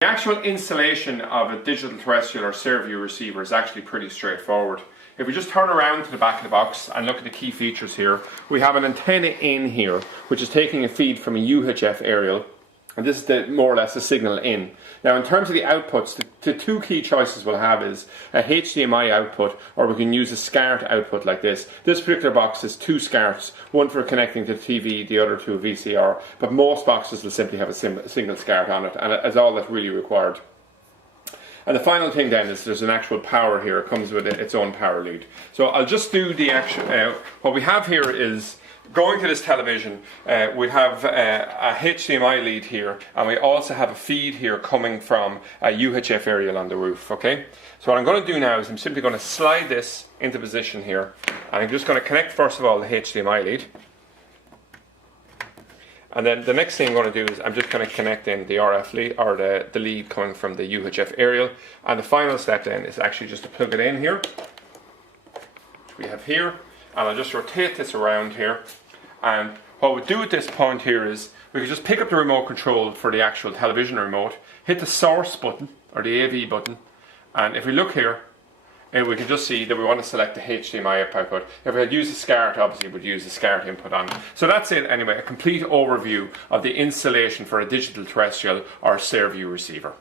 The actual installation of a digital terrestrial or Serview receiver is actually pretty straightforward. If we just turn around to the back of the box and look at the key features here, we have an antenna in here which is taking a feed from a UHF aerial, and this is more or less a signal in. Now in terms of the outputs, the two key choices we'll have is a HDMI output, or we can use a SCART output like this. This particular box has two SCARTs, one for connecting to the TV, the other to a VCR, but most boxes will simply have a single SCART on it, and it's all that's really required. And the final thing then is there's an actual power here. It comes with its own power lead. So I'll just do the actual, what we have here is, going to this television, we have a HDMI lead here, and we also have a feed here coming from a UHF aerial on the roof, okay? So what I'm going to do now is I'm simply going to slide this into position here, and I'm just going to connect first of all the HDMI lead. And then the next thing I'm going to do is I'm just going to connect in the RF lead, or the lead coming from the UHF aerial. And the final step then is actually just to plug it in here, which we have here. And I'll just rotate this around here. And what we'll do at this point here is we can just pick up the remote control for the actual television remote, hit the source button, or the AV button. And if we look here, and we can just see that we want to select the HDMI output. If we had used a SCART, obviously we'd use the SCART input on it. So that's it anyway, a complete overview of the installation for a digital terrestrial or Serview receiver.